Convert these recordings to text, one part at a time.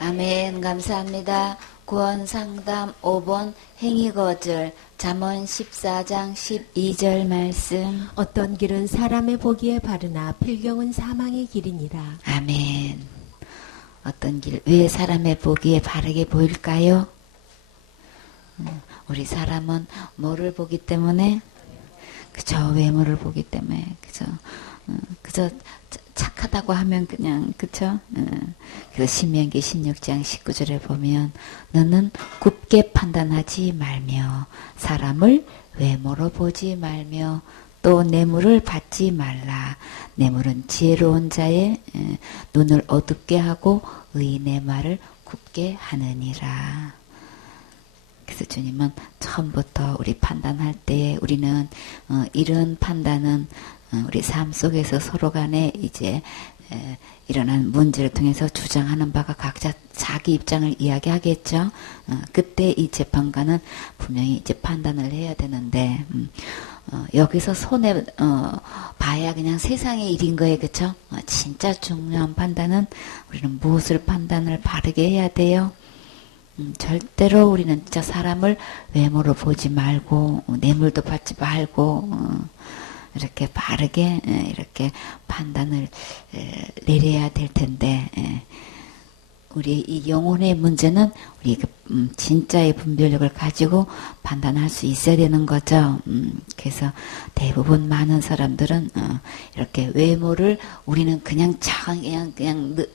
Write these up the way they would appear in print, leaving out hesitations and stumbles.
아멘. 감사합니다. 구원상담 5번 행위거절 잠언 14장 12절 말씀. 어떤 길은 사람의 보기에 바르나 필경은 사망의 길이니라. 아멘. 어떤 길, 왜 사람의 보기에 바르게 보일까요? 우리 사람은 뭐를 보기 때문에? 그저 외모를 보기 때문에, 그저 착하다고 하면 그냥, 그쵸? 그래서 신명기 16장 19절에 보면 너는 굽게 판단하지 말며 사람을 외모로 보지 말며 또 뇌물을 받지 말라. 뇌물은 지혜로운 자의 눈을 어둡게 하고 의인의 말을 굽게 하느니라. 그래서 주님은 처음부터 우리 판단할 때 우리는 이런 판단은 우리 삶 속에서 서로 간에 이제 일어난 문제를 통해서 주장하는 바가 각자 자기 입장을 이야기하겠죠. 그때 이 재판관은 분명히 이제 판단을 해야 되는데 여기서 손에 봐야 그냥 세상의 일인 거예요. 그쵸? 진짜 중요한 판단은 우리는 무엇을 판단을 바르게 해야 돼요? 절대로 우리는 진짜 사람을 외모로 보지 말고 뇌물도 받지 말고 이렇게 바르게 이렇게 판단을 내려야 될 텐데 우리 이 영혼의 문제는 우리 진짜의 분별력을 가지고 판단할 수 있어야 되는 거죠. 그래서 대부분 많은 사람들은 이렇게 외모를 우리는 그냥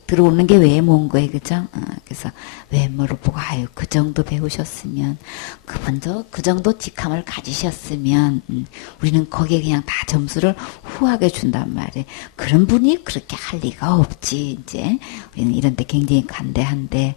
들어오는 게 외모인 거예요, 그죠? 그래서 외모를 보고 아유 그 정도 배우셨으면 그분도 그 정도 직함을 가지셨으면 우리는 거기에 그냥 다 점수를 후하게 준단 말이에요. 그런 분이 그렇게 할 리가 없지. 이제 우리는 이런 데 굉장히 간대한데.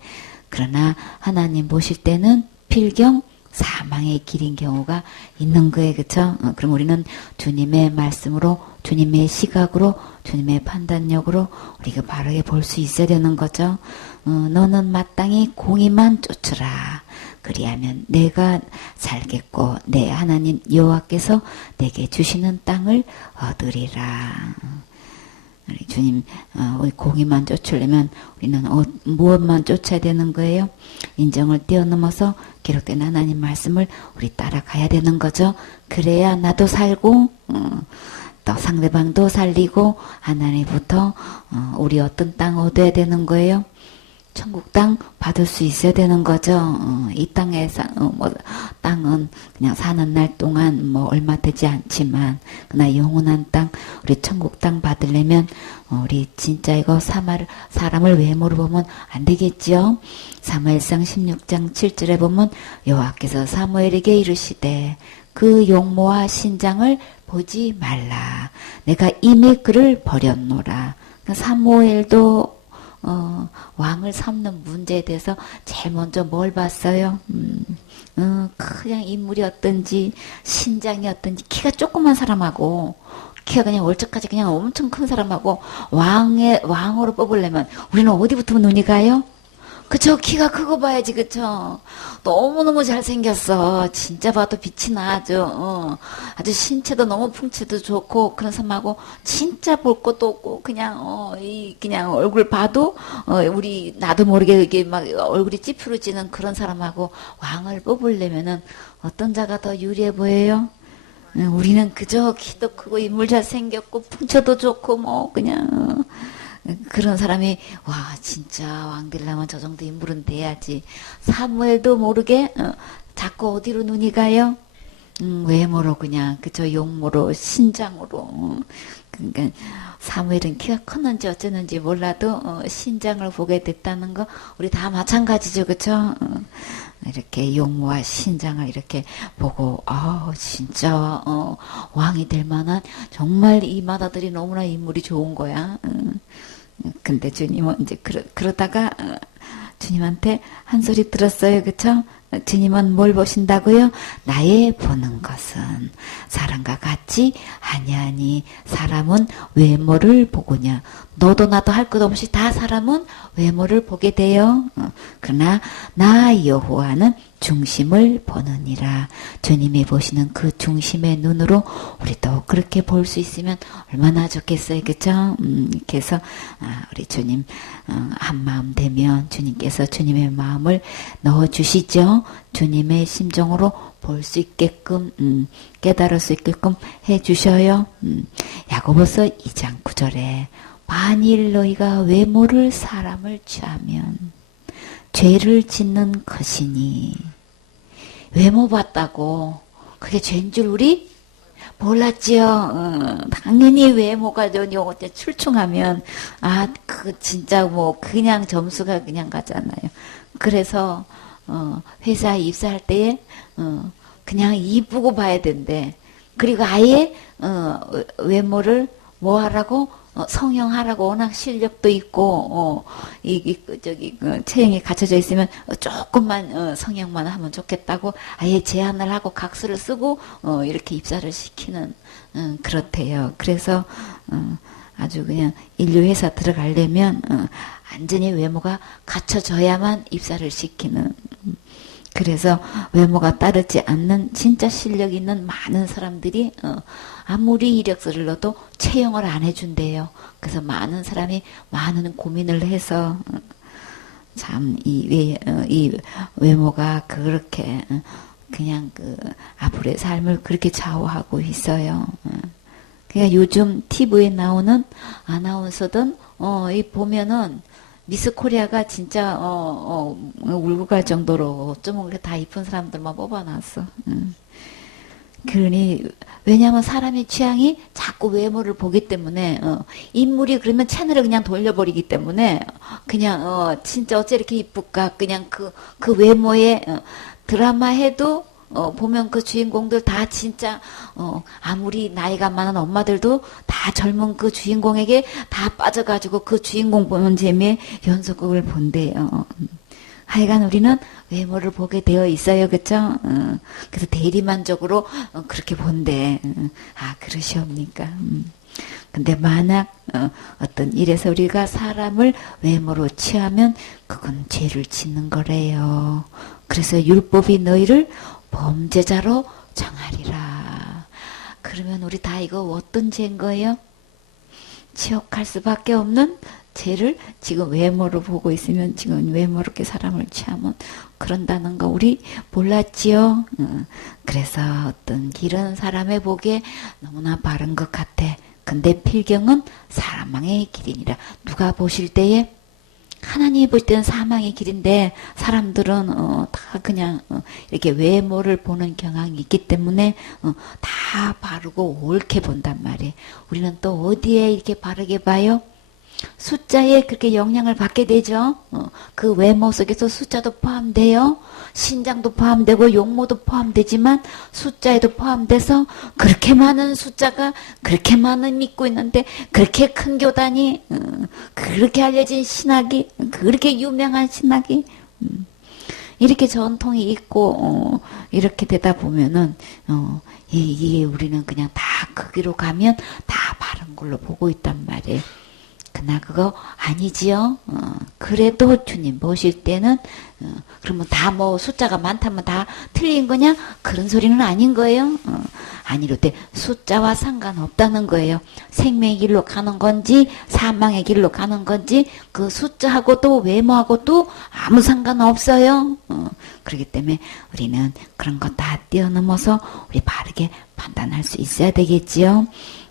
그러나 하나님 보실 때는 필경 사망의 길인 경우가 있는 거예요. 그쵸? 그럼 우리는 주님의 말씀으로 주님의 시각으로 주님의 판단력으로 우리가 바르게 볼 수 있어야 되는 거죠. 너는 마땅히 공의만 쫓으라. 그리하면 내가 살겠고 내 하나님 여호와께서 내게 주시는 땅을 얻으리라. 우리 주님 우리 공의만 쫓으려면 우리는 무엇만 쫓아야 되는 거예요? 인정을 뛰어넘어서 기록된 하나님 말씀을 우리 따라가야 되는 거죠. 그래야 나도 살고 또 상대방도 살리고 하나님부터 우리 어떤 땅 얻어야 되는 거예요? 천국 땅 받을 수 있어야 되는 거죠. 이 땅에서 땅은 그냥 사는 날 동안 얼마 되지 않지만 그러나 영원한 땅 우리 천국 땅 받으려면 우리 진짜 이거 사람을 외모로 보면 안 되겠죠. 사무엘상 16장 7절에 보면 여호와께서 사무엘에게 이르시되 그 용모와 신장을 보지 말라. 내가 이미 그를 버렸노라. 사무엘도 왕을 삼는 문제에 대해서 제일 먼저 뭘 봤어요? 그냥 인물이 어떤지 신장이 어떤지 키가 조그만 사람하고 키가 그냥 월척까지 그냥 엄청 큰 사람하고 왕으로 뽑으려면 우리는 어디부터 눈이 가요? 그쵸? 키가 크고 봐야지, 그쵸? 너무너무 잘생겼어. 진짜 봐도 빛이 나, 아주 신체도 너무 풍채도 좋고, 그런 사람하고, 진짜 볼 것도 없고, 그냥 얼굴 봐도, 나도 모르게 이게 막 얼굴이 찌푸려지는 그런 사람하고 왕을 뽑으려면은 어떤 자가 더 유리해 보여요? 우리는 그저 키도 크고, 인물 잘생겼고, 풍채도 좋고, 그런 사람이 와 진짜 왕 되려면 저 정도 인물은 돼야지. 사무엘도 모르게 자꾸 어디로 눈이 가요? 외모로 그냥 그저 용모로 신장으로. 그러니까 사무엘은 키가 컸는지 어쩌는지 몰라도 신장을 보게 됐다는 거 우리 다 마찬가지죠, 그렇죠? 이렇게 용모와 신장을 이렇게 보고 진짜 왕이 될 만한 정말 이 마다들이 너무나 인물이 좋은 거야. 근데 주님은 이제 그러다가 주님한테 한 소리 들었어요. 그쵸? 주님은 뭘 보신다고요? 나의 보는 것은 사람과 같이 아니하니 사람은 외모를 보고냐. 너도 나도 할 것 없이 다 사람은 외모를 보게 돼요. 그러나 나 여호와는 중심을 보느니라. 주님이 보시는 그 중심의 눈으로 우리도 그렇게 볼 수 있으면 얼마나 좋겠어요. 그죠? 이렇게 해서 우리 주님 한 마음 되면 주님께서 주님의 마음을 넣어주시죠. 주님의 심정으로 볼 수 있게끔 깨달을 수 있게끔 해주셔요. 야고보서 2장 9절에 만일 너희가 외모를 사람을 취하면 죄를 짓는 것이니. 외모 봤다고 그게 죄인 줄 우리 몰랐지요. 당연히 외모가 요거 출중하면 그 진짜 뭐 그냥 점수가 그냥 가잖아요. 그래서 회사에 입사할 때에 그냥 이쁘고 봐야 된대. 그리고 아예 외모를 뭐 하라고 성형하라고 워낙 실력도 있고 체형이 갖춰져 있으면 조금만 성형만 하면 좋겠다고 아예 제한을 하고 각서를 쓰고 이렇게 입사를 시키는 그렇대요. 그래서 아주 그냥 인류 회사 들어가려면 완전히 외모가 갖춰져야만 입사를 시키는. 그래서 외모가 따르지 않는 진짜 실력 있는 많은 사람들이 아무리 이력서를 넣어도 채용을 안 해준대요. 그래서 많은 사람이 많은 고민을 해서 참 이 외모가 그렇게 그냥 앞으로의 삶을 그렇게 좌우하고 있어요. 그러니까 요즘 TV에 나오는 아나운서든 이 보면은 미스 코리아가 진짜 울고 갈 정도로 어쩌면 다 이쁜 사람들만 뽑아놨어. 그러니 왜냐하면 사람의 취향이 자꾸 외모를 보기 때문에 인물이 그러면 채널을 그냥 돌려버리기 때문에 그냥 진짜 어째 이렇게 이쁠까 그냥 그 외모에 드라마 해도 보면 그 주인공들 다 진짜 아무리 나이가 많은 엄마들도 다 젊은 그 주인공에게 다 빠져가지고 그 주인공 보는 재미에 연속극을 본대요. 하여간 우리는 외모를 보게 되어 있어요. 그쵸? 그래서 대리만족으로 그렇게 본대. 그러시옵니까? 근데 만약 어떤 일에서 우리가 사람을 외모로 취하면 그건 죄를 짓는 거래요. 그래서 율법이 너희를 범죄자로 정하리라. 그러면 우리 다 이거 어떤 죄인 거예요? 지옥 갈 수밖에 없는 죄를 지금 외모로 보고 있으면 지금 외모로 이렇게 사람을 취하면 그런다는 거 우리 몰랐지요? 그래서 어떤 길은 사람의 보기에 너무나 바른 것 같아. 근데 필경은 사망의 길이니라. 누가 보실 때에 하나님이 볼 때는 사망의 길인데 사람들은 다 그냥 이렇게 외모를 보는 경향이 있기 때문에 다 바르고 옳게 본단 말이에요. 우리는 또 어디에 이렇게 바르게 봐요? 숫자에 그렇게 영향을 받게 되죠. 그 외모 속에서 숫자도 포함돼요. 신장도 포함되고 용모도 포함되지만 숫자에도 포함돼서 그렇게 많은 숫자가 그렇게 많은 믿고 있는데 그렇게 큰 교단이 그렇게 알려진 신학이 그렇게 유명한 신학이 이렇게 전통이 있고 이렇게 되다 보면은 이게 우리는 그냥 다 거기로 가면 다 바른 걸로 보고 있단 말이에요. 그러나 그거 아니지요. 그래도 주님 보실 때는 그러면 다 뭐 숫자가 많다면 다 틀린 거냐? 그런 소리는 아닌 거예요. 아니로되 숫자와 상관없다는 거예요. 생명의 길로 가는 건지 사망의 길로 가는 건지 그 숫자하고도 외모하고도 아무 상관없어요. 그렇기 때문에 우리는 그런 거 다 뛰어넘어서 우리 바르게 판단할 수 있어야 되겠지요.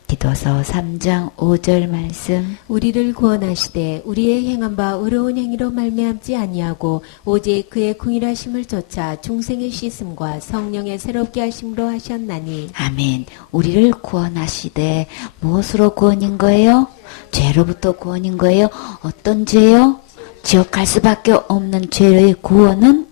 디도서 3장 5절 말씀. 우리를 구원하시되 우리의 행한 바 의로운 행위로 말미암지 아니하고 오직 그의 궁일하심을 쫓아 중생의 씻음과 성령의 새롭게 하심으로 하셨나니. 아멘. 우리를 구원하시되 무엇으로 구원인 거예요? 죄로부터 구원인 거예요. 어떤 죄요? 지옥 갈 수밖에 없는 죄의 구원은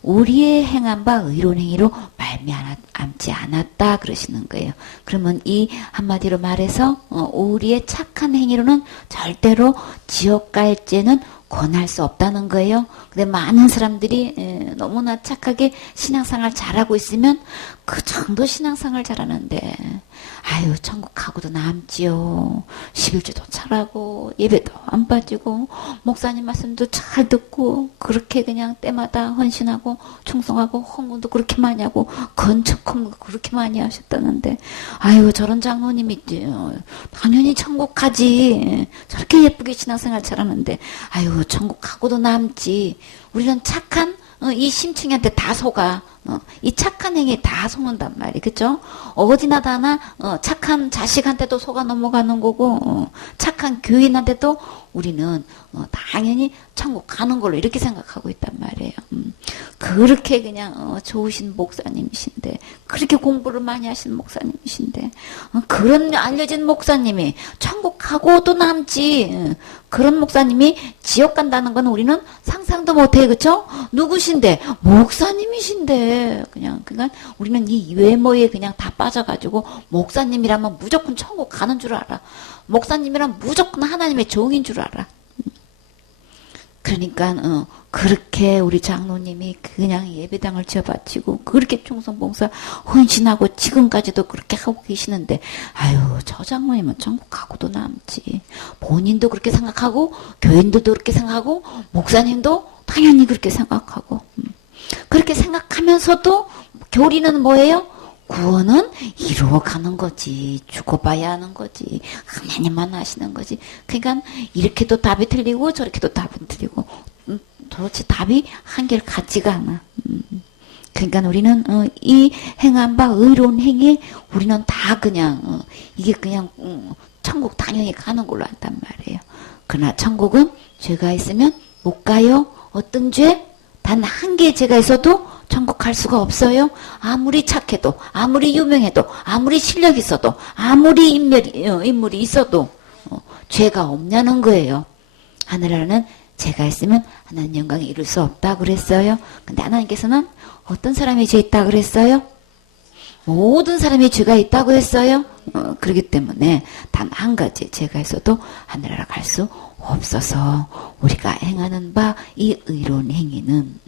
우리의 행한 바 의로운 행위로 말미암지 않았다 그러시는 거예요. 그러면 이 한마디로 말해서 우리의 착한 행위로는 절대로 지옥 갈 죄는 권할 수 없다는 거예요. 근데 많은 사람들이 너무나 착하게 신앙생활 잘하고 있으면 그 정도 신앙생활 잘하는데 아유 천국 가고도 남지요. 11주도 잘하고 예배도 안 빠지고 목사님 말씀도 잘 듣고 그렇게 그냥 때마다 헌신하고 충성하고 헌금도 그렇게 많이 하고 건축헌금 그렇게 많이 하셨다는데 아유 저런 장로님이 당연히 천국 가지. 저렇게 예쁘게 신앙생활 잘하는데 아유 천국 가고도 남지. 우리는 착한 이 심층이한테 다 속아. 이 착한 행위에 다 속는단 말이에요. 그죠? 어디나 다나 착한 자식한테도 속아 넘어가는 거고 착한 교인한테도 우리는 당연히 천국 가는 걸로 이렇게 생각하고 있단 말이에요. 그렇게 그냥 좋으신 목사님이신데 그렇게 공부를 많이 하신 목사님이신데 그런 알려진 목사님이 천국 가고도 남지. 그런 목사님이 지옥 간다는 건 우리는 상상도 못해. 그쵸? 누구신데? 목사님이신데 그냥 우리는 이 외모에 그냥 다 빠져가지고 목사님이라면 무조건 천국 가는 줄 알아. 목사님이란 무조건 하나님의 종인 줄 알아. 그러니까 그렇게 우리 장로님이 그냥 예배당을 지어바치고 그렇게 충성봉사 헌신하고 지금까지도 그렇게 하고 계시는데 아유 저 장로님은 천국 가고도 남지. 본인도 그렇게 생각하고 교인들도 그렇게 생각하고 목사님도 당연히 그렇게 생각하고 그렇게 생각하면서도 교리는 뭐예요? 구원은 이루어가는 거지. 죽어봐야 하는 거지. 하나님만 하시는 거지. 그러니까 이렇게도 답이 틀리고 저렇게도 답이 틀리고 도대체 답이 한결 같지가 않아. 그러니까 우리는 이 행한 바 의로운 행위 우리는 다 그냥 이게 그냥 천국 당연히 가는 걸로 한단 말이에요. 그러나 천국은 죄가 있으면 못 가요. 어떤 죄? 단 한 개의 죄가 있어도 천국 갈 수가 없어요. 아무리 착해도 아무리 유명해도 아무리 실력 있어도 아무리 인물이 있어도 죄가 없냐는 거예요. 하늘나라는 죄가 있으면 하나님 영광에 이룰 수 없다 그랬어요. 근데 하나님께서는 어떤 사람이 죄 있다 그랬어요? 모든 사람이 죄가 있다고 했어요. 그렇기 때문에 단 한 가지 죄가 있어도 하늘나라 갈 수 없어서 우리가 행하는 바 이 의로운 행위는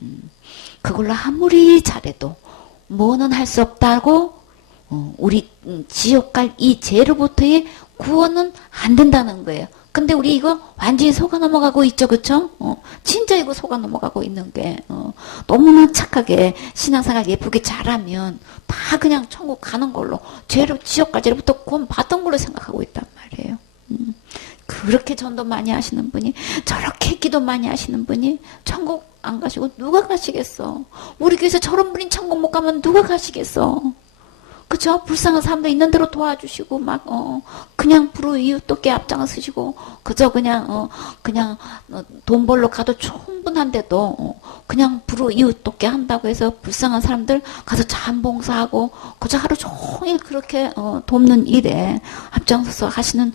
그걸로 아무리 잘해도 뭐는 할 수 없다고 우리 지옥 갈 이 죄로부터의 구원은 안 된다는 거예요. 근데 우리 이거 완전히 속아 넘어가고 있죠. 그쵸? 진짜 이거 속아 넘어가고 있는 게 너무나 착하게 신앙생활 예쁘게 잘하면 다 그냥 천국 가는 걸로 죄로 지옥 갈 죄로부터 구원 받은 걸로 생각하고 있단 말이에요. 그렇게 전도 많이 하시는 분이 저렇게 기도 많이 하시는 분이 천국 안 가시고 누가 가시겠어? 우리 교회에서 저런 분이 천국 못 가면 누가 가시겠어? 그쵸? 불쌍한 사람들 있는 대로 도와주시고 막 그냥 불우 이웃 돕게 앞장서시고 그저 그냥 돈 벌러 가도 충분한데도 그냥 불우 이웃 돕게 한다고 해서 불쌍한 사람들 가서 자원봉사하고 그저 하루 종일 그렇게 돕는 일에 앞장서서 하시는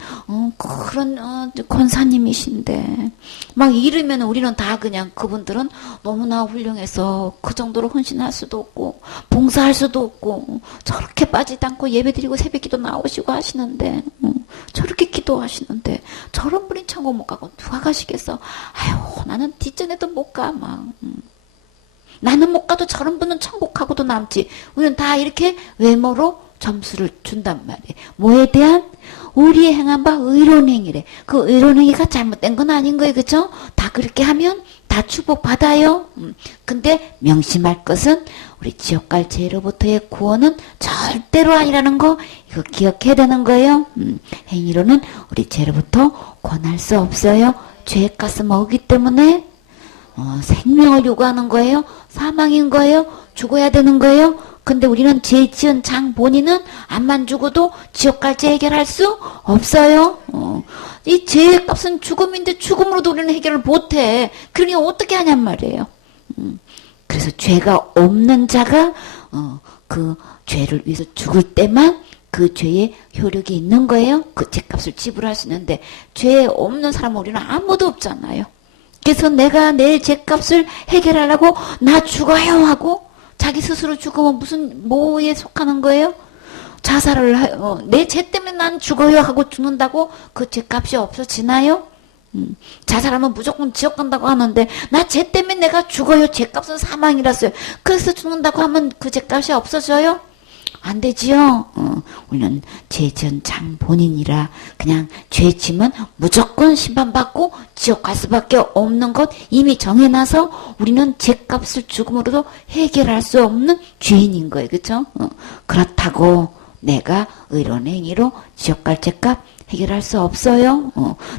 그런 권사님이신데 막 이러면 우리는 다 그냥 그분들은 너무나 훌륭해서 그 정도로 헌신할 수도 없고 봉사할 수도 없고 저렇게 빠지지 않고 예배드리고 새벽기도 나오시고 하시는데 저렇게 기도하시는데 저런 분이 천국 못 가고 누가 가시겠어? 아유 나는 뒷전에도 못 가 막 나는 못 가도 저런 분은 천국 가고도 남지. 우리는 다 이렇게 외모로 점수를 준단 말이에요. 뭐에 대한? 우리의 행한 바 의로운 행위래. 그 의로운 행위가 잘못된 건 아닌 거예요. 그쵸? 다 그렇게 하면 다 축복받아요. 근데 명심할 것은 우리 지옥 갈 죄로부터의 구원은 절대로 아니라는 거 이거 기억해야 되는 거예요. 행위로는 우리 죄로부터 권할 수 없어요. 죄의 값은 뭐기 때문에 생명을 요구하는 거예요. 사망인 거예요. 죽어야 되는 거예요. 근데 우리는 죄 지은 장 본인은 암만 죽어도 지옥 갈 죄 해결할 수 없어요. 이 죄의 값은 죽음인데 죽음으로도 우리는 해결을 못해. 그러니 어떻게 하냔 말이에요. 그래서 죄가 없는 자가 그 죄를 위해서 죽을 때만 그 죄의 효력이 있는 거예요. 그 죄값을 지불할 수 있는데 죄 없는 사람은 우리는 아무도 없잖아요. 그래서 내가 내 죄값을 해결하려고 나 죽어요 하고 자기 스스로 죽으면 무슨 뭐에 속하는 거예요? 자살을 내 죄 때문에 난 죽어요 하고 죽는다고 그 죄값이 없어지나요? 자살하면 무조건 지옥 간다고 하는데 나 죄 때문에 내가 죽어요. 죄값은 사망이라서요. 그래서 죽는다고 하면 그 죄값이 없어져요? 안 되지요. 우리는 죄 지은 장 본인이라 그냥 죄 지면 무조건 심판받고 지옥 갈 수밖에 없는 것 이미 정해놔서 우리는 죄값을 죽음으로도 해결할 수 없는 죄인인 거예요. 그렇죠? 그렇다고 내가 의로운 행위로 지옥 갈 죄값 해결할 수 없어요.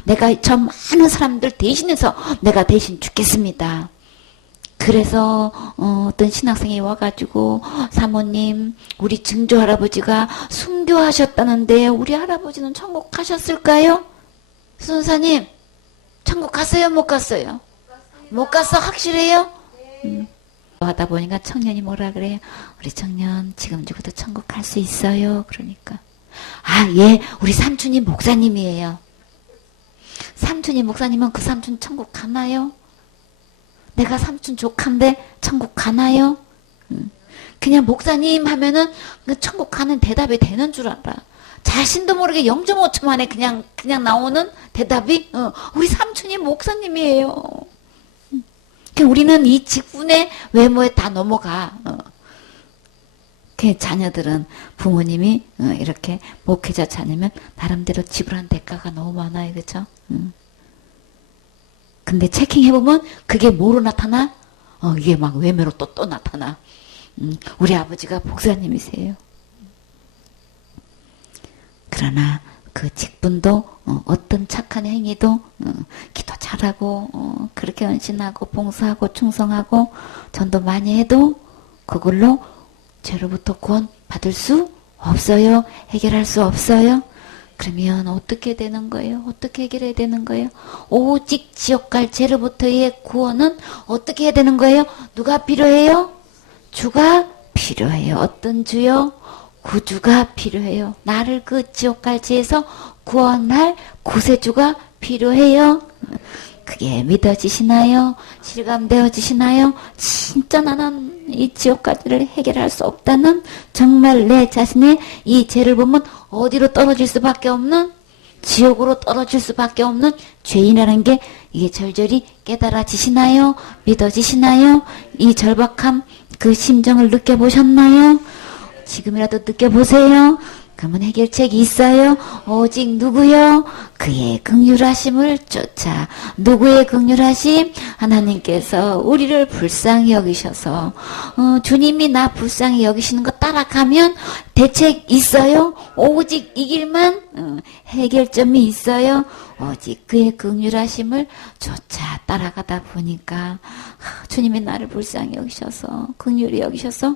내가 저 많은 사람들 대신해서 내가 대신 죽겠습니다. 그래서 어떤 신학생이 와가지고 사모님 우리 증조 할아버지가 순교하셨다는데 우리 할아버지는 천국 가셨을까요? 순사님 천국 갔어요? 못 갔어요? 못 갔어? 확실해요? 하다 보니까 청년이 뭐라 그래요? 우리 청년 지금 죽어도 천국 갈 수 있어요. 그러니까 아, 예, 우리 삼촌이 목사님이에요. 삼촌이 목사님은 그 삼촌 천국 가나요? 내가 삼촌 조카인데 천국 가나요? 그냥 목사님 하면은 그 천국 가는 대답이 되는 줄 알아. 자신도 모르게 0.5초 만에 그냥 나오는 대답이 우리 삼촌이 목사님이에요. 우리는 이 직분의 외모에 다 넘어가. 자녀들은 부모님이 이렇게 목회자 자녀면 나름대로 지불한 대가가 너무 많아요. 그렇죠? 근데 체킹해보면 그게 뭐로 나타나? 이게 막 외모로 또 나타나. 우리 아버지가 목사님이세요. 그러나 그 직분도 어떤 착한 행위도 기도 잘하고 그렇게 헌신하고 봉사하고 충성하고 전도 많이 해도 그걸로 죄로부터 구원 받을 수 없어요. 해결할 수 없어요. 그러면 어떻게 되는 거예요? 어떻게 해결해야 되는 거예요? 오직 지옥 갈 죄로부터의 구원은 어떻게 해야 되는 거예요? 누가 필요해요? 주가 필요해요. 어떤 주요? 구주가 필요해요. 나를 그 지옥 갈 죄에서 구원할 구세주가 필요해요. 그게 믿어지시나요? 실감되어지시나요? 진짜 나는 이 지옥까지를 해결할 수 없다는 정말 내 자신의 이 죄를 보면 어디로 떨어질 수밖에 없는 지옥으로 떨어질 수밖에 없는 죄인이라는 게 이게 절절히 깨달아지시나요? 믿어지시나요? 이 절박함 그 심정을 느껴보셨나요? 지금이라도 느껴보세요. 그러면 해결책이 있어요. 오직 누구요? 그의 긍휼하심을 쫓아. 누구의 긍휼하심? 하나님께서 우리를 불쌍히 여기셔서 주님이 나 불쌍히 여기시는 거 따라가면 대책 있어요. 오직 이 길만 해결점이 있어요. 오직 그의 긍휼하심을 쫓아 따라가다 보니까 주님이 나를 불쌍히 여기셔서 긍휼히 여기셔서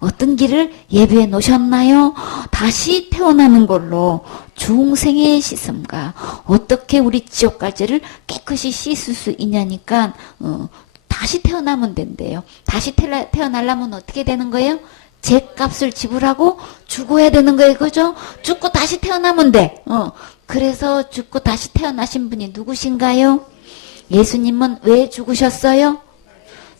어떤 길을 예비해 놓으셨나요? 다시 태어나는 걸로 중생의 씻음과 어떻게 우리 지옥 갈 죄를 깨끗이 씻을 수 있냐니까 다시 태어나면 된대요. 다시 태어나려면 어떻게 되는 거예요? 죄값을 지불하고 죽어야 되는 거예요. 그죠? 죽고 다시 태어나면 돼. 그래서 죽고 다시 태어나신 분이 누구신가요? 예수님은 왜 죽으셨어요?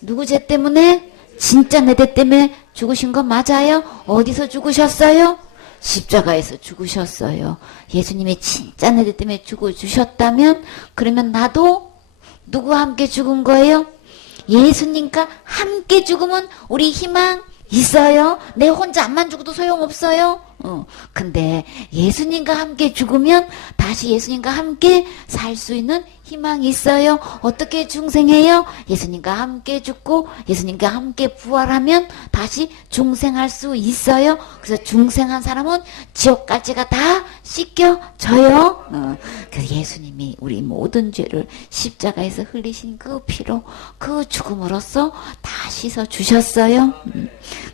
누구 죄 때문에? 진짜 내 죄 때문에 죽으신 거 맞아요? 어디서 죽으셨어요? 십자가에서 죽으셨어요. 예수님이 진짜 내 죄 때문에 죽어주셨다면 그러면 나도 누구와 함께 죽은 거예요? 예수님과 함께 죽으면 우리 희망 있어요? 내 혼자 안만 죽어도 소용없어요? 근데 예수님과 함께 죽으면 다시 예수님과 함께 살 수 있는 희망이 있어요. 어떻게 중생해요? 예수님과 함께 죽고 예수님과 함께 부활하면 다시 중생할 수 있어요. 그래서 중생한 사람은 지옥 갈 죄가 다 씻겨져요. 그래서 예수님이 우리 모든 죄를 십자가에서 흘리신 그 피로 그 죽음으로써 다 씻어 주셨어요.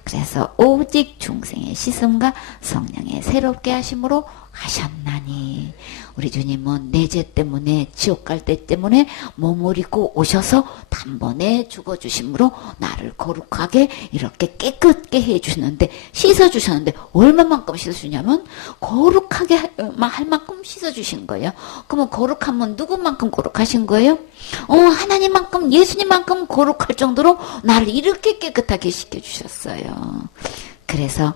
그래서 오직 중생의 씻음과 성령의 새롭게 하심으로 하셨나니 우리 주님은 내 죄 때문에 지옥 갈 때 때문에 몸을 입고 오셔서 단번에 죽어주심으로 나를 거룩하게 이렇게 깨끗게 해주시는데 씻어주셨는데 얼마만큼 씻어주냐면 거룩하게 할 만큼 씻어주신 거예요. 그러면 거룩하면 누구만큼 거룩하신 거예요? 하나님만큼 예수님만큼 거룩할 정도로 나를 이렇게 깨끗하게 씻겨주셨어요. 그래서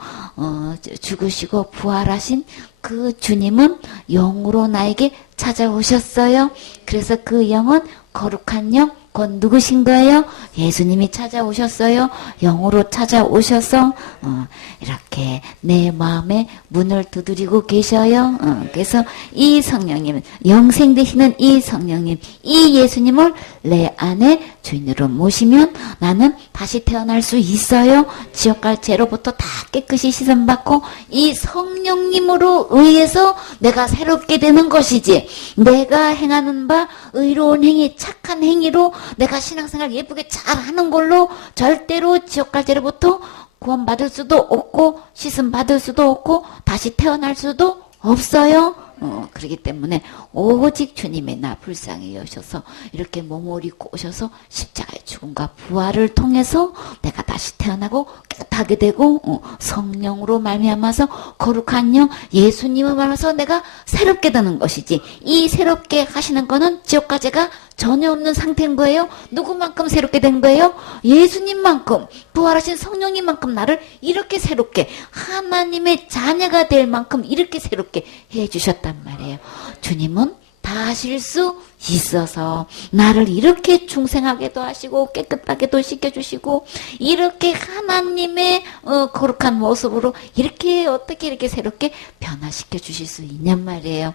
죽으시고 부활하신 그 주님은 영으로 나에게 찾아오셨어요. 그래서 그 영은 거룩한 영, 곧 누구신 거예요? 예수님이 찾아오셨어요. 영으로 찾아오셔서 이렇게 내 마음에 문을 두드리고 계셔요. 그래서 이 성령님, 영생 되시는 이 성령님, 이 예수님을 내 안에 주인으로 모시면 나는 다시 태어날 수 있어요. 지옥갈 죄로부터 다 깨끗이 씻음받고 이 성령님으로 의해서 내가 새롭게 되는 것이지, 내가 행하는 바 의로운 행위, 착한 행위로 내가 신앙생활 예쁘게 잘하는 걸로 절대로 지옥갈 죄로부터 구원받을 수도 없고 씻음받을 수도 없고 다시 태어날 수도 없어요. 그렇기 때문에 오직 주님의 나 불쌍히 여셔서 이렇게 몸을 입고 오셔서 십자가의 죽음과 부활을 통해서 내가 다시 태어나고 깨끗하게 되고 성령으로 말미암아서 거룩한 영 예수님을 말해서 내가 새롭게 되는 것이지, 이 새롭게 하시는 거는 지옥까지가 전혀 없는 상태인 거예요. 누구만큼 새롭게 된 거예요? 예수님만큼, 부활하신 성령님만큼 나를 이렇게 새롭게, 하나님의 자녀가 될 만큼 이렇게 새롭게 해주셨단 말이에요. 주님은 다 하실 수 있어서 나를 이렇게 중생하게도 하시고 깨끗하게도 씻겨주시고 이렇게 하나님의 거룩한 모습으로 이렇게 어떻게 이렇게 새롭게 변화시켜 주실 수 있냔 말이에요.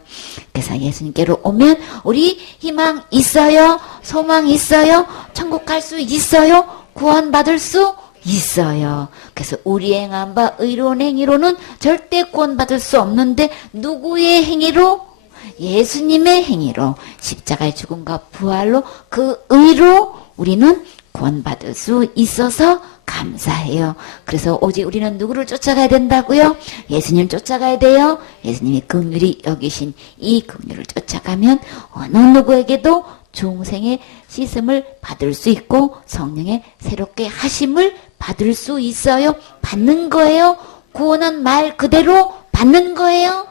그래서 예수님께로 오면 우리 희망 있어요? 소망 있어요? 천국 갈 수 있어요? 구원받을 수 있어요. 그래서 우리 행한 바 의로운 행위로는 절대 구원받을 수 없는데 누구의 행위로? 예수님의 행위로, 십자가의 죽음과 부활로 그 의로 우리는 구원받을 수 있어서 감사해요. 그래서 오직 우리는 누구를 쫓아가야 된다고요? 예수님 쫓아가야 돼요. 예수님이 긍휼히 여기신 이 긍휼을 쫓아가면 어느 누구에게도 중생의 씻음을 받을 수 있고 성령의 새롭게 하심을 받을 수 있어요. 받는 거예요. 구원은 말 그대로 받는 거예요.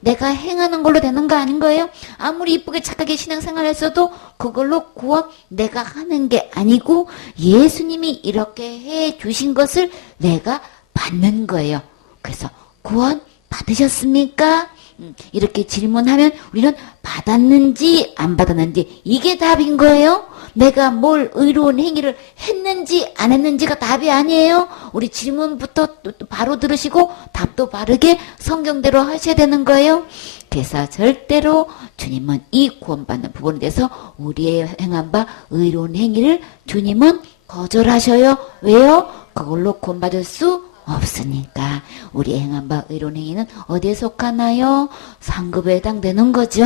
내가 행하는 걸로 되는 거 아닌 거예요? 아무리 이쁘게 착하게 신앙생활 했어도 그걸로 구원 내가 하는 게 아니고 예수님이 이렇게 해 주신 것을 내가 받는 거예요. 그래서 구원 받으셨습니까? 이렇게 질문하면 우리는 받았는지 안 받았는지 이게 답인 거예요. 내가 뭘 의로운 행위를 했는지 안 했는지가 답이 아니에요. 우리 질문부터 바로 들으시고 답도 바르게 성경대로 하셔야 되는 거예요. 그래서 절대로 주님은 이 구원받는 부분에 대해서 우리의 행한 바 의로운 행위를 주님은 거절하셔요. 왜요? 그걸로 구원받을 수 없으니까. 우리 행한 바 의로운 행위는 어디에 속하나요? 상급에 해당되는 거죠.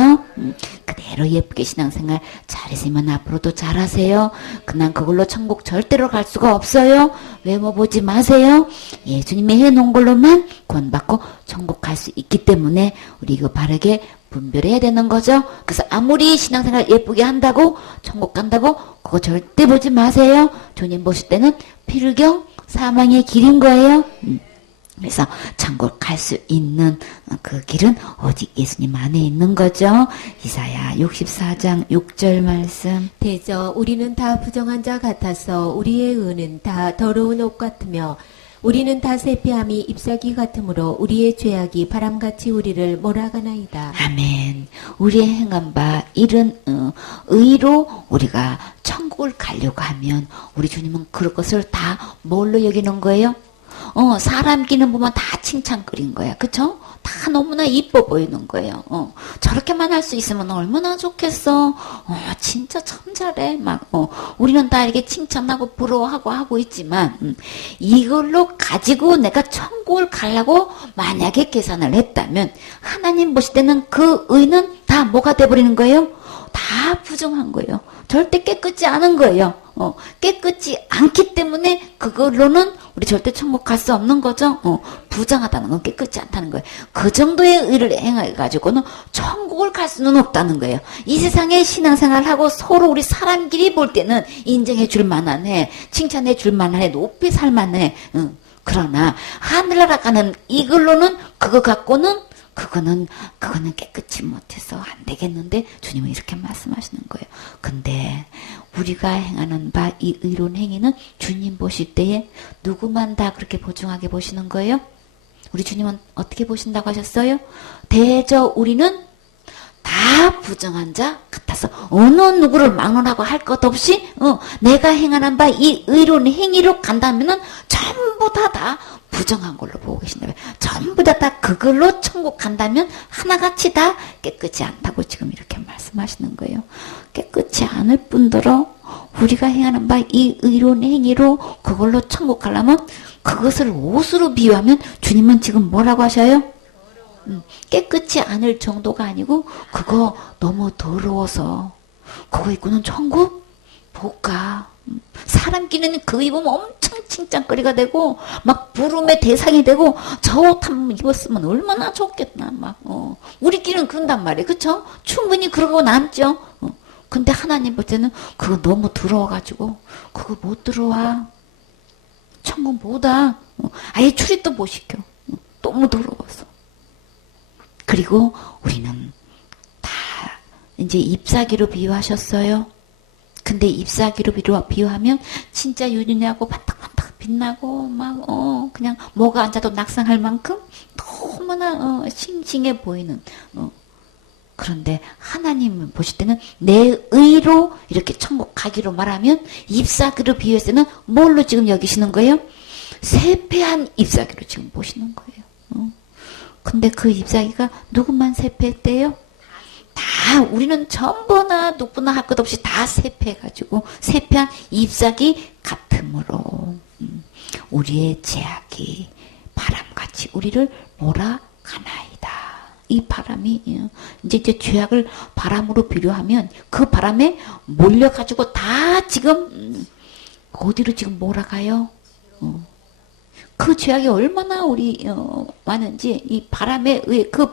그대로 예쁘게 신앙생활 잘했으면 앞으로도 잘하세요. 그냥 그걸로 천국 절대로 갈 수가 없어요. 외모 보지 마세요. 예수님이 해놓은 걸로만 구원받고 천국 갈 수 있기 때문에 우리 이거 바르게 분별해야 되는 거죠. 그래서 아무리 신앙생활 예쁘게 한다고 천국 간다고 그거 절대 보지 마세요. 주님 보실 때는 필경 사망의 길인 거예요. 그래서 천국 갈 수 있는 그 길은 오직 예수님 안에 있는 거죠. 이사야 64장 6절 말씀. 대저 우리는 다 부정한 자 같아서 우리의 의는 다 더러운 옷 같으며 우리는 다 세피함이 잎사귀 같으므로 우리의 죄악이 바람같이 우리를 몰아가나이다. 아멘. 우리의 행한 바 일은 의로 우리가 천국을 가려고 하면 우리 주님은 그럴 것을 다 뭘로 여기는 거예요? 사람 끼는 보면 다 칭찬거린 거야. 그쵸? 다 너무나 이뻐 보이는 거예요. 저렇게만 할 수 있으면 얼마나 좋겠어. 진짜 참 잘해. 우리는 다 이렇게 칭찬하고 부러워하고 하고 있지만, 이걸로 가지고 내가 천국을 가려고 만약에 계산을 했다면, 하나님 보실 때는 그 의는 다 뭐가 돼버리는 거예요? 다 부정한 거예요. 절대 깨끗지 않은 거예요. 깨끗지 않기 때문에 그걸로는 우리 절대 천국 갈 수 없는 거죠. 부정하다는 건 깨끗지 않다는 거예요. 그 정도의 의를 행해가지고는 천국을 갈 수는 없다는 거예요. 이 세상에 신앙생활하고 서로 우리 사람끼리 볼 때는 인정해 줄 만한 칭찬해 줄 만한 높이 살 만해. 그러나 하늘나라 가는 이걸로는 그거 갖고는 그거는 깨끗이 못해서 안 되겠는데 주님은 이렇게 말씀하시는 거예요. 근데 우리가 행하는 바 이 의로운 행위는 주님 보실 때에 누구만 다 그렇게 보증하게 보시는 거예요? 우리 주님은 어떻게 보신다고 하셨어요? 대저 우리는 다 부정한 자 같아서 어느 누구를 막론하고 할 것 없이 내가 행하는 바 이 의로운 행위로 간다면은 전부 다 부정한 걸로 보고 계신다면 전부 다 그걸로 천국 간다면 하나같이 다 깨끗이 않다고 지금 이렇게 말씀하시는 거예요. 깨끗이 않을 뿐더러 우리가 행하는 바 이 의로운 행위로 그걸로 천국 가려면 그것을 옷으로 비유하면 주님은 지금 뭐라고 하셔요? 깨끗이 않을 정도가 아니고 그거 너무 더러워서 그거 입고는 천국 못 가. 사람끼리는 그거 입으면 엄청 칭찬거리가 되고 막 부름의 대상이 되고 저 옷 한 번 입었으면 얼마나 좋겠나 막 우리끼리는 그런단 말이에요. 그쵸? 충분히 그러고 남죠. 근데 하나님 볼 때는 그거 너무 더러워가지고 그거 못 들어와. 천국 못 와. 아예 출입도 못 시켜. 너무 더러워서. 그리고 우리는 다 이제 잎사귀로 비유하셨어요. 근데 ip사귀로 비유하면 진짜 유리냐고 반짝반짝 빛나고 막 그냥 뭐가 앉아도 낙상할 만큼 너무나 싱싱해 보이는 그런데 하나님 보실 때는 내 의로 이렇게 천국 가기로 말하면 ip사귀로 비유했을 때는 뭘로 지금 여기시는 거예요? 세폐한 ip사귀로 지금 보시는 거예요. 근데 그 ip사귀가 누구만 세폐했대요? 다 우리는 전부나 누구나 할 것 없이 다 세폐해가지고 세폐한 잎사귀 같으므로 우리의 죄악이 바람같이 우리를 몰아가나이다. 이 바람이 이제 죄악을 바람으로 비유하면 그 바람에 몰려가지고 다 지금 어디로 지금 몰아가요? 그 죄악이 얼마나 우리 많은지 이 바람에 의해 그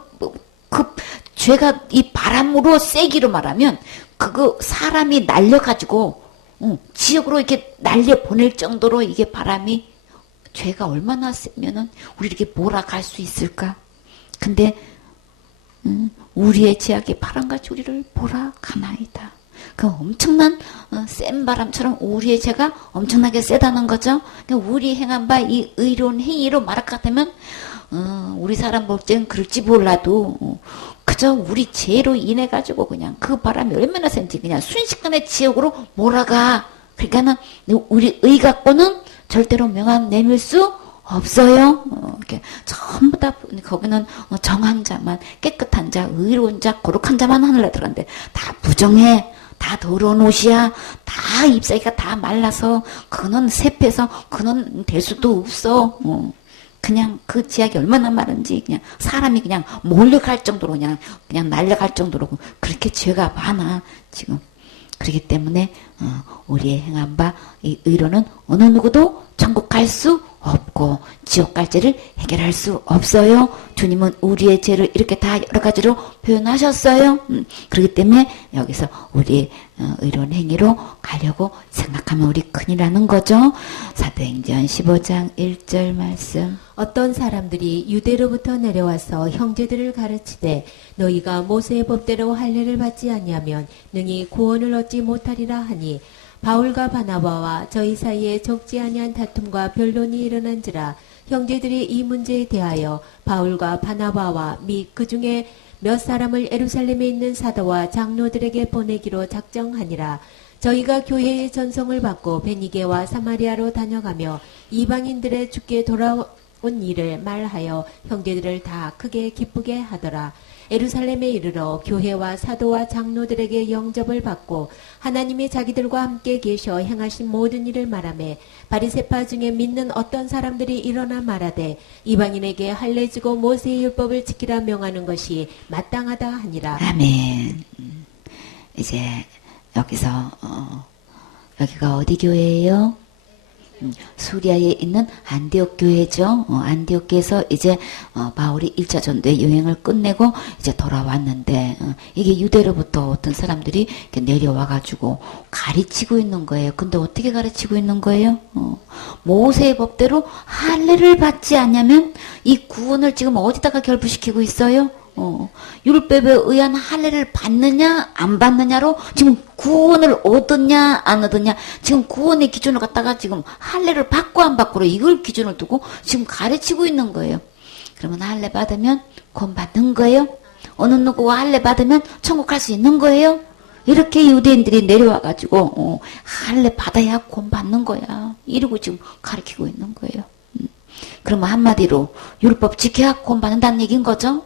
죄가 이 바람으로 세기로 말하면 그거 사람이 날려가지고 지역으로 이렇게 날려 보낼 정도로 이게 바람이 죄가 얼마나 세면은 우리 이렇게 몰아갈 수 있을까? 근데 우리의 죄악이 바람같이 우리를 몰아가나이다. 그 엄청난 센 바람처럼 우리의 죄가 엄청나게 세다는 거죠. 그러니까 우리 행한 바 이 의로운 행위로 말할 것 같으면 우리 사람 볼 때는 그럴지 몰라도 그저 우리 죄로 인해 가지고 그냥 그 바람이 얼마나 센지 그냥 순식간에 지옥으로 몰아가. 그러니까는 우리 의 갖고는 절대로 명함 내밀 수 없어요. 이렇게 전부 다 거기는 정한 자만, 깨끗한 자, 의로운 자, 거룩한 자만 하늘에 들어간대. 다 부정해. 다 더러운 옷이야. 다 잎사귀가 다 말라서 그는 세폐해서 그는 될 수도 없어. 그냥 그 지약이 얼마나 많은지 그냥 사람이 그냥 몰려갈 정도로 그냥 날려갈 정도로 그렇게 죄가 많아 지금. 그렇기 때문에 우리의 행한 바 이 의로는 어느 누구도 천국 갈 수 없고 지옥 갈 죄를 해결할 수 없어요. 주님은 우리의 죄를 이렇게 다 여러 가지로 표현하셨어요. 그렇기 때문에 여기서 우리 의로운 행위로 가려고 생각하면 우리 큰일 나는 거죠. 사도행전 15장 1절 말씀. 어떤 사람들이 유대로부터 내려와서 형제들을 가르치되 너희가 모세의 법대로 할례를 받지 아니하면 능히 구원을 얻지 못하리라 하니 바울과 바나바와 저희 사이에 적지 아니한 다툼과 변론이 일어난지라 형제들이 이 문제에 대하여 바울과 바나바와 및 그 중에 몇 사람을 예루살렘에 있는 사도와 장로들에게 보내기로 작정하니라. 저희가 교회의 전성을 받고 베니게와 사마리아로 다녀가며 이방인들의 주께 돌아온 일을 말하여 형제들을 다 크게 기쁘게 하더라. 예루살렘에 이르러 교회와 사도와 장로들에게 영접을 받고 하나님이 자기들과 함께 계셔 행하신 모든 일을 말하며 바리새파 중에 믿는 어떤 사람들이 일어나 말하되 이방인에게 할례 지고 모세의 율법을 지키라 명하는 것이 마땅하다 하니라. 아멘. 이제 여기서 여기가 어디 교회예요? 수리아에 있는 안디옥 교회죠. 안디옥 교회에서 이제 바울이 1차 전도의 여행을 끝내고 이제 돌아왔는데 이게 유대로부터 어떤 사람들이 이렇게 내려와가지고 가르치고 있는 거예요. 근데 어떻게 가르치고 있는 거예요? 모세의 법대로 할례를 받지 않으면 이 구원을 지금 어디다가 결부시키고 있어요? 율법에 의한 할례를 받느냐 안 받느냐로 지금 구원을 얻었냐 안 얻었냐 지금 구원의 기준을 갖다가 지금 할례를 받고 안 받고로 이걸 기준을 두고 지금 가르치고 있는 거예요. 그러면 할례 받으면 구원 받는 거예요? 어느 누구가 할례 받으면 천국 갈 수 있는 거예요? 이렇게 유대인들이 내려와가지고 할례 받아야 구원 받는 거야. 이러고 지금 가르치고 있는 거예요. 그러면 한마디로 율법 지켜야 구원 받는다는 얘기인 거죠.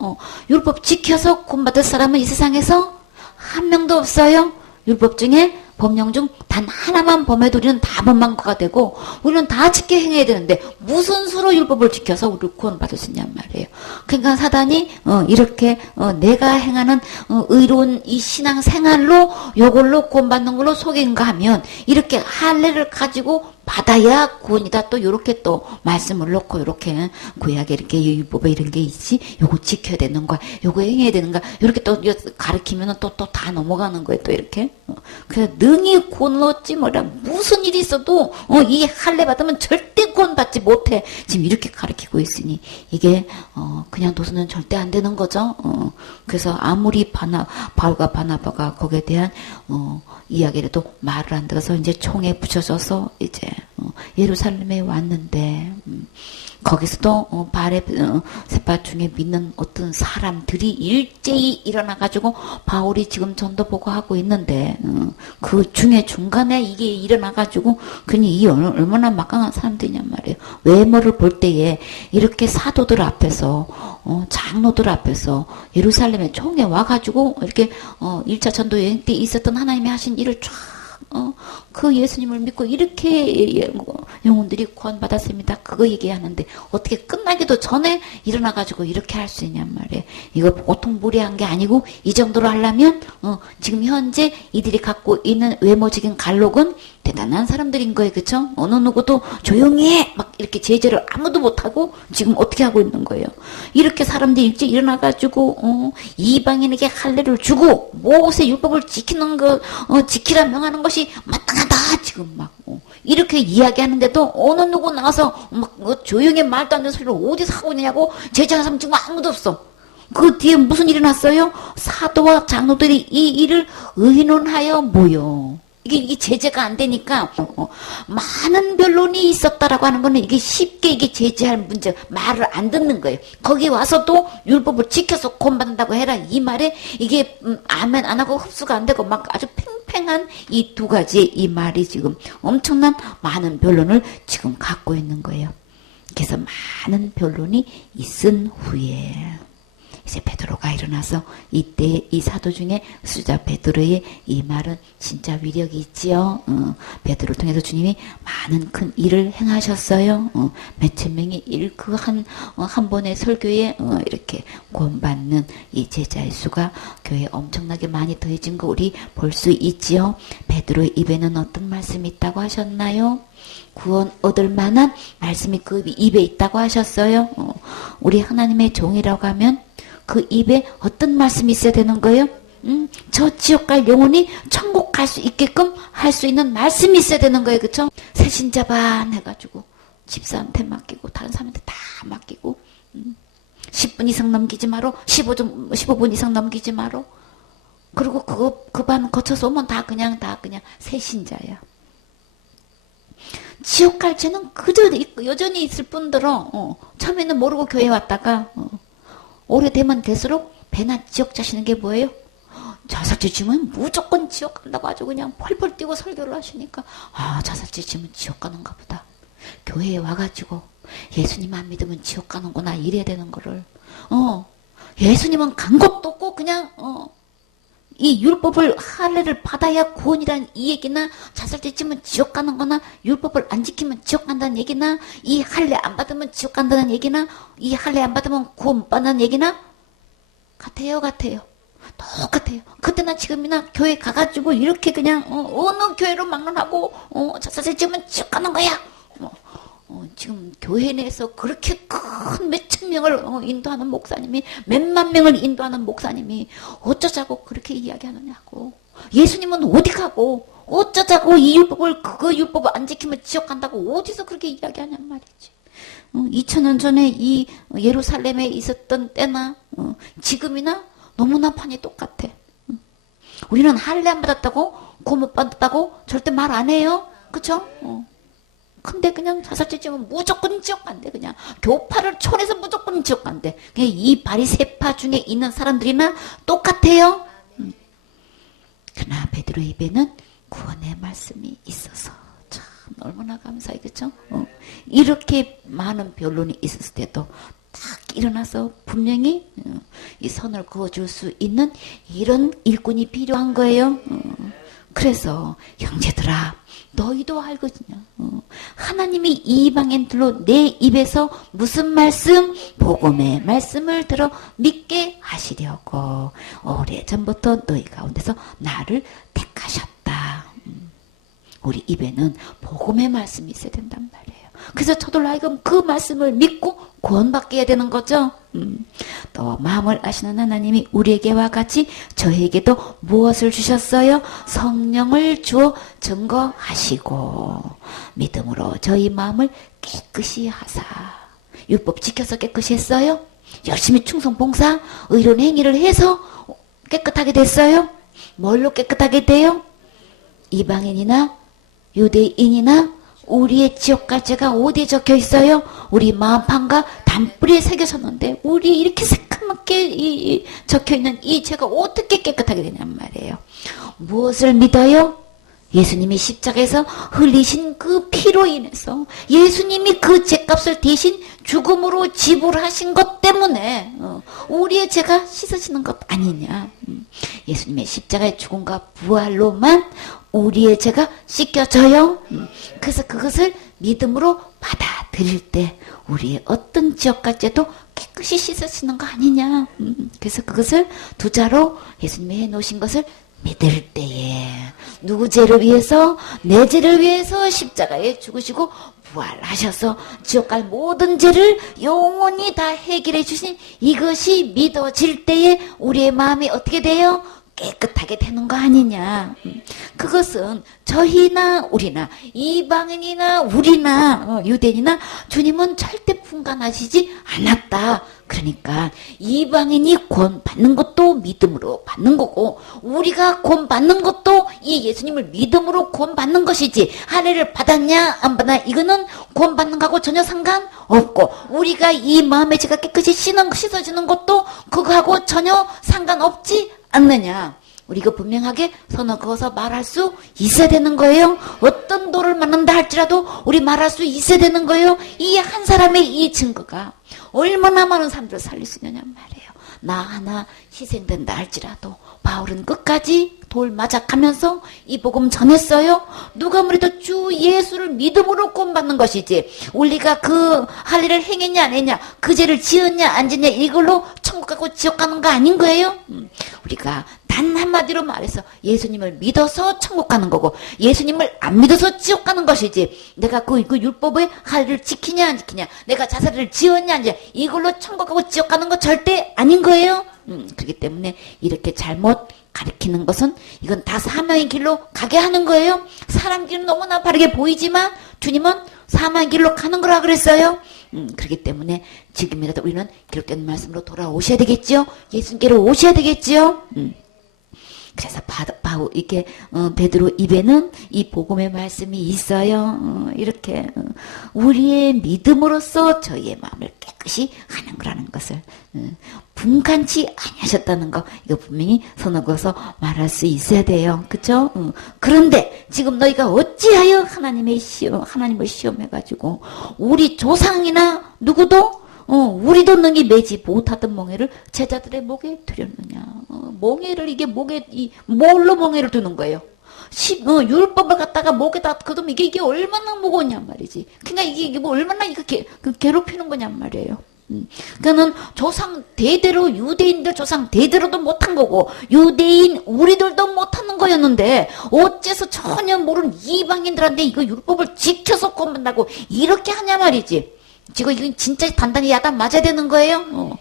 율법 지켜서 구원 받을 사람은 이 세상에서 한 명도 없어요. 율법 중에 법령 중 단 하나만 범해도 우리는 다 범한거가 되고 우리는 다 지켜 행해야 되는데 무슨 수로 율법을 지켜서 우리를 구원받을 수 있냔 말이에요. 그러니까 사단이 이렇게 내가 행하는 의로운 이 신앙 생활로 요걸로 구원받는 걸로 속인가 하면 이렇게 할례를 가지고 받아야 구원이다. 또 요렇게 또 말씀을 놓고 요렇게 구약에 이렇게 율법에 이런 게 있지. 요거 지켜야 되는 거야. 요거 행해야 되는 거야. 요렇게 또 가르치면은 또 다 넘어가는 거예요. 또 이렇게. 그래서 능히 구원을 얻지 뭐라 무슨 일이 있어도 이 할례 받으면 절대 구원받지 못해. 지금 이렇게 가르치고 있으니 이게 그냥 둬서는 절대 안 되는 거죠. 그래서 아무리 바울과 바나바가 거기에 대한 이야기를 또 말을 안 들어서 이제 총에 붙여져서 이제 예루살렘에 왔는데 거기서도 발의 셋발 중에 믿는 어떤 사람들이 일제히 일어나가지고 바울이 지금 전도 보고하고 있는데 그 중간에 이게 일어나가지고 그니 이 얼마나 막강한 사람들이냔 말이에요. 외모를 볼 때에 이렇게 사도들 앞에서 장로들 앞에서 예루살렘에 총에 와가지고 이렇게 1차 전도 여행 때 있었던 하나님이 하신 일을 쫙 그 예수님을 믿고 이렇게 영혼들이 구원받았습니다. 그거 얘기하는데 어떻게 끝나기도 전에 일어나가지고 이렇게 할 수 있냔 말이에요. 이거 보통 무례한 게 아니고 이 정도로 하려면 지금 현재 이들이 갖고 있는 외모적인 갈록은 대단한 사람들인 거예요. 그쵸? 어느 누구도 조용히 해! 막 이렇게 제재를 아무도 못하고 지금 어떻게 하고 있는 거예요. 이렇게 사람들이 일찍 일어나가지고 이방인에게 할례를 주고 모세 율법을 지키는 거 지키라 명하는 것이 마땅하다 지금 막 이렇게 이야기하는데도 어느 누구 나와서 막 조용히 말도 안 되는 소리를 어디서 하고 있냐고 제재하는 사람 지금 아무도 없어. 그 뒤에 무슨 일이 났어요? 사도와 장로들이 이 일을 의논하여 모여. 이게 제재가 안 되니까 많은 변론이 있었다라고 하는 거는 이게 쉽게 이게 제재할 문제 말을 안 듣는 거예요. 거기 와서도 율법을 지켜서 구원받는다고 해라 이 말에 이게 아멘 안 하고 흡수가 안 되고 막 아주 팽팽한 이 두 가지 이 말이 지금 엄청난 많은 변론을 지금 갖고 있는 거예요. 그래서 많은 변론이 있은 후에 이제 베드로가 일어나서 이때 이 사도 중에 수자 베드로의 이 말은 진짜 위력이 있지요. 베드로를 통해서 주님이 많은 큰 일을 행하셨어요. 몇천 명이 한 번의 설교에 이렇게 구원받는 이 제자의 수가 교회에 엄청나게 많이 더해진 거 우리 볼 수 있지요. 베드로의 입에는 어떤 말씀이 있다고 하셨나요? 구원 얻을 만한 말씀이 그 입에 있다고 하셨어요. 우리 하나님의 종이라고 하면 그 입에 어떤 말씀이 있어야 되는 거예요? 저 지옥 갈 영혼이 천국 갈 수 있게끔 할 수 있는 말씀이 있어야 되는 거예요. 그쵸? 새신자반 해가지고 집사한테 맡기고 다른 사람한테 다 맡기고 10분 이상 넘기지 마로 15분 이상 넘기지 마로 그리고 그 반 거쳐서 오면 다 그냥 새신자야. 지옥 갈 죄는 그저 여전히 있을 뿐더러 처음에는 모르고 교회 왔다가 오래되면 될수록 배나 지옥 자시는 게 뭐예요? 자살죄 지면 무조건 지옥 간다고 아주 그냥 펄펄 뛰고 설교를 하시니까 자살죄 지면 지옥 가는가 보다. 교회에 와가지고 예수님 안 믿으면 지옥 가는구나 이래야 되는 거를 예수님은 간 것도 없고 그냥 이 율법을 할례를 받아야 구원이란 이 얘기나 자살죄 지면 지옥 가는 거나 율법을 안 지키면 지옥 간다는 얘기나 이 할례 안 받으면 지옥 간다는 얘기나 이 할례 안 받으면 구원 못 받는 얘기나 같아요. 똑같아요. 그때나 지금이나 교회 가가지고 이렇게 그냥 어느 교회로 막론하고 자살죄 지면 지옥 가는 거야. 지금 교회 내에서 그렇게 큰 몇천 명을 인도하는 목사님이 몇만 명을 인도하는 목사님이 어쩌자고 그렇게 이야기하느냐고. 예수님은 어디 가고 어쩌자고 이 율법을 그 율법을 안 지키면 지옥 간다고 어디서 그렇게 이야기하냔 말이지. 2000년 전에 이 예루살렘에 있었던 때나 지금이나 너무나 판이 똑같아. 우리는 할례 안 받았다고 구원 못 받았다고 절대 말 안 해요. 그쵸? 근데 그냥 자살죄 지으면 무조건 지옥 간대. 그냥 교파를 촌에서 무조건 지옥 간대. 그냥 이 바리새파 중에 있는 사람들이나 똑같아요. 그러나 베드로 입에는 구원의 말씀이 있어서 참 얼마나 감사해, 그쵸? 이렇게 많은 변론이 있었을 때도 딱 일어나서 분명히 이 선을 그어줄 수 있는 이런 일꾼이 필요한 거예요. 그래서 형제들아, 너희도 알거든요. 하나님이 이방인들로 내 입에서 무슨 말씀? 복음의 말씀을 들어 믿게 하시려고 오래전부터 너희 가운데서 나를 택하셨다. 우리 입에는 복음의 말씀이 있어야 된단 말이에요. 그래서 저도 하여금 그 말씀을 믿고 구원받게 해야 되는 거죠. 또 마음을 아시는 하나님이 우리에게와 같이 저에게도 무엇을 주셨어요? 성령을 주어 증거하시고 믿음으로 저희 마음을 깨끗이 하사. 율법 지켜서 깨끗이 했어요? 열심히 충성 봉사 의로운 행위를 해서 깨끗하게 됐어요? 뭘로 깨끗하게 돼요? 이방인이나 유대인이나 우리의 지옥갈채가 어디에 적혀 있어요? 우리 마음판과 단뿌리에 새겨졌는데 우리 이렇게 새까맣게 적혀있는 이 죄가 어떻게 깨끗하게 되냔 말이에요. 무엇을 믿어요? 예수님이 십자가에서 흘리신 그 피로 인해서 예수님이 그 죄값을 대신 죽음으로 지불하신 것 때문에 우리의 죄가 씻어지는 것 아니냐. 예수님의 십자가의 죽음과 부활로만 우리의 죄가 씻겨져요. 그래서 그것을 믿음으로 받아들일 때 우리의 어떤 지역과 죄도 깨끗이 씻어지는 거 아니냐. 그래서 그것을 두자로 예수님이 해놓으신 것을 믿을 때에 누구 죄를 위해서? 내 죄를 위해서 십자가에 죽으시고 부활하셔서 지옥 갈 모든 죄를 영원히 다 해결해 주신 이것이 믿어질 때에 우리의 마음이 어떻게 돼요? 깨끗하게 되는 거 아니냐. 그것은 저희나 우리나 이방인이나 우리나 유대인이나 주님은 절대 분간하시지 않았다. 그러니까 이방인이 구원 받는 것도 믿음으로 받는 거고 우리가 구원 받는 것도 이 예수님을 믿음으로 구원 받는 것이지 할례를 받았냐 안 받았냐 이거는 구원 받는 거하고 전혀 상관없고 우리가 이 마음의 죄가 깨끗이 씻어지는 것도 그거하고 전혀 상관없지 않느냐. 우리가 분명하게 선을 그어서 말할 수 있어야 되는 거예요. 어떤 도를 만난다 할지라도 우리 말할 수 있어야 되는 거예요. 이 한 사람의 이 증거가 얼마나 많은 사람들을 살릴 수 있느냐 말이에요. 나 하나 희생된다 할지라도 바울은 끝까지 돌 맞아 가면서 이 복음 전했어요. 누가 아무래도 주 예수를 믿음으로 구원받는 것이지 우리가 그 할례를 행했냐 안 했냐 그 죄를 지었냐 안 지었냐 이걸로 천국 가고 지옥 가는 거 아닌 거예요. 우리가 단 한마디로 말해서 예수님을 믿어서 천국 가는 거고 예수님을 안 믿어서 지옥 가는 것이지 내가 그 율법의 할례를 지키냐 안 지키냐 내가 자살을 지었냐 안 지었냐 이걸로 천국 가고 지옥 가는 거 절대 아닌 거예요. 그렇기 때문에 이렇게 잘못 가르치는 것은 이건 다 사망의 길로 가게 하는 거예요. 사람 길은 너무나 바르게 보이지만 주님은 사망의 길로 가는 거라 그랬어요. 그렇기 때문에 지금이라도 우리는 기록된 말씀으로 돌아오셔야 되겠죠. 예수님께로 오셔야 되겠죠. 그래서 바울 이렇게 베드로 입에는 이 복음의 말씀이 있어요. 이렇게 우리의 믿음으로써 저희의 마음을 깨끗이 하는 거라는 것을 분간치 아니하셨다는 거 이거 분명히 손을 그어서 말할 수 있어야 돼요. 그렇죠? 그런데 지금 너희가 어찌하여 하나님을 시험해가지고 우리 조상이나 누구도 우리도 능히 매지 못하던 멍에를 제자들의 목에 두렸느냐. 멍에를 이게 목에 뭘로 멍에를 두는 거예요? 율법을 갖다가 목에다 그러면 이게 얼마나 무거웠냔 말이지. 그러니까 이게 뭐 얼마나 이거 괴롭히는 거냔 말이에요. 그러니까는 조상 대대로 유대인들 조상 대대로도 못한 거고 유대인 우리들도 못하는 거였는데 어째서 전혀 모르는 이방인들한테 이거 율법을 지켜서 구원받는다고 이렇게 하냐 말이지. 지금 이건 진짜 단단히 야단 맞아야 되는 거예요.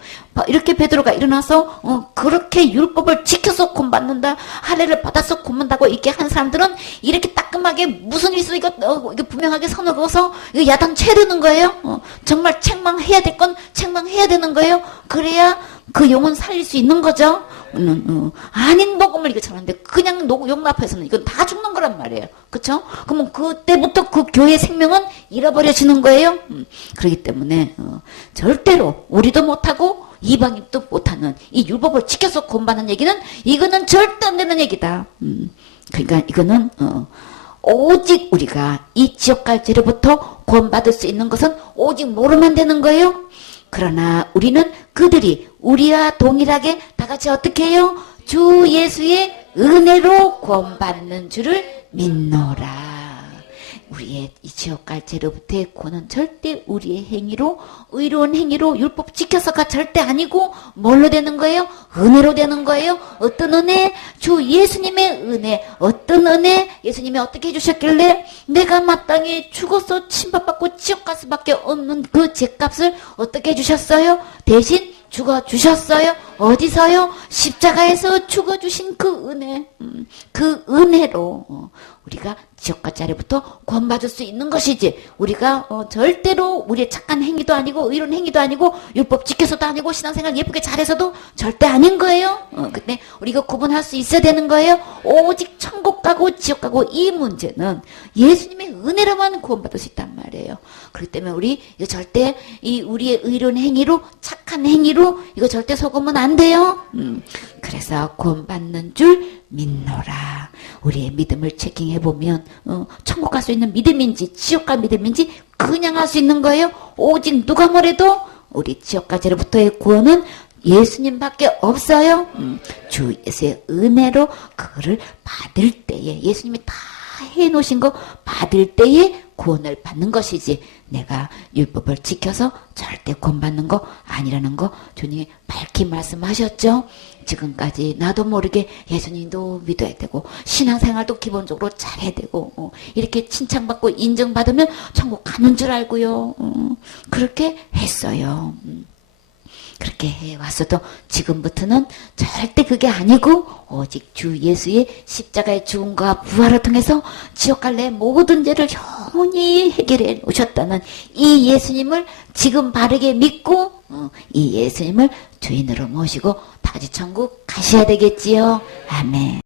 이렇게 베드로가 일어나서 그렇게 율법을 지켜서 구원받는다 할례를 받아서 구원받는다고 이렇게 한 사람들은 이렇게 따끔하게 무슨 일 있어 이거 분명하게 선을 그어서 이거 야단 쳐야 되는 거예요. 정말 책망해야 될 건 책망해야 되는 거예요. 그래야 그 영혼 살릴 수 있는 거죠. 아닌 복음을 이거 전하는데 그냥 용납해서는 이건 다 죽는 거란 말이에요. 그쵸? 그러면 그때부터 그 교회 생명은 잃어버려지는 거예요. 그렇기 때문에 절대로 우리도 못하고 이방인도 못하는 이 율법을 지켜서 구원받는 얘기는 이거는 절대 안 되는 얘기다. 그러니까 이거는 오직 우리가 이 지옥갈죄로부터 구원받을 수 있는 것은 오직 모르면 되는 거예요. 그러나 우리는 그들이 우리와 동일하게 다 같이 어떻게 해요? 주 예수의 은혜로 구원받는 줄을 믿노라. 우리의 이 지옥갈죄로부터의 구원은 절대 우리의 행위로, 의로운 행위로 율법 지켜서가 절대 아니고 뭘로 되는 거예요? 은혜로 되는 거예요. 어떤 은혜? 주 예수님의 은혜. 어떤 은혜? 예수님이 어떻게 해주셨길래 내가 마땅히 죽어서 침박받고 지옥 갈 수밖에 없는 그 죄값을 어떻게 해주셨어요? 대신 죽어주셨어요. 어디서요? 십자가에서 죽어주신 그 은혜. 그 은혜로 우리가 지옥갈죄로부터 구원받을 수 있는 것이지, 우리가 절대로 우리의 착한 행위도 아니고 의로운 행위도 아니고 율법 지켜서도 아니고 신앙생활 예쁘게 잘해서도 절대 아닌 거예요. 근데 우리가 구분할 수 있어야 되는 거예요. 오직 천국 가고 지옥 가고 이 문제는 예수님의 은혜로만 구원받을 수 있단 말이에요. 그렇기 때문에 우리 이거 절대 이 우리의 의로운 행위로, 착한 행위로 이거 절대 속으면 안 돼요. 그래서 구원받는 줄 믿노라. 우리의 믿음을 체킹해보면 천국 갈 수 있는 믿음인지 지옥 갈 믿음인지 그냥 할 수 있는 거예요. 오직 누가 뭐래도 우리 지옥갈죄로부터의 구원은 예수님밖에 없어요. 주 예수의 은혜로 그거를 받을 때에, 예수님이 다 해놓으신 거 받을 때에 구원을 받는 것이지, 내가 율법을 지켜서 절대 구원받는 거 아니라는 거 주님이 밝히 말씀하셨죠. 지금까지 나도 모르게 예수님도 믿어야 되고 신앙생활도 기본적으로 잘해야 되고 이렇게 칭찬받고 인정받으면 천국 가는 줄 알고요. 그렇게 했어요. 그렇게 해왔어도 지금부터는 절대 그게 아니고 오직 주 예수의 십자가의 죽음과 부활을 통해서 지옥 갈래 모든 죄를 영원히 해결해 오셨다는 이 예수님을 지금 바르게 믿고 이 예수님을 주인으로 모시고 다시 천국 가셔야 되겠지요. 아멘.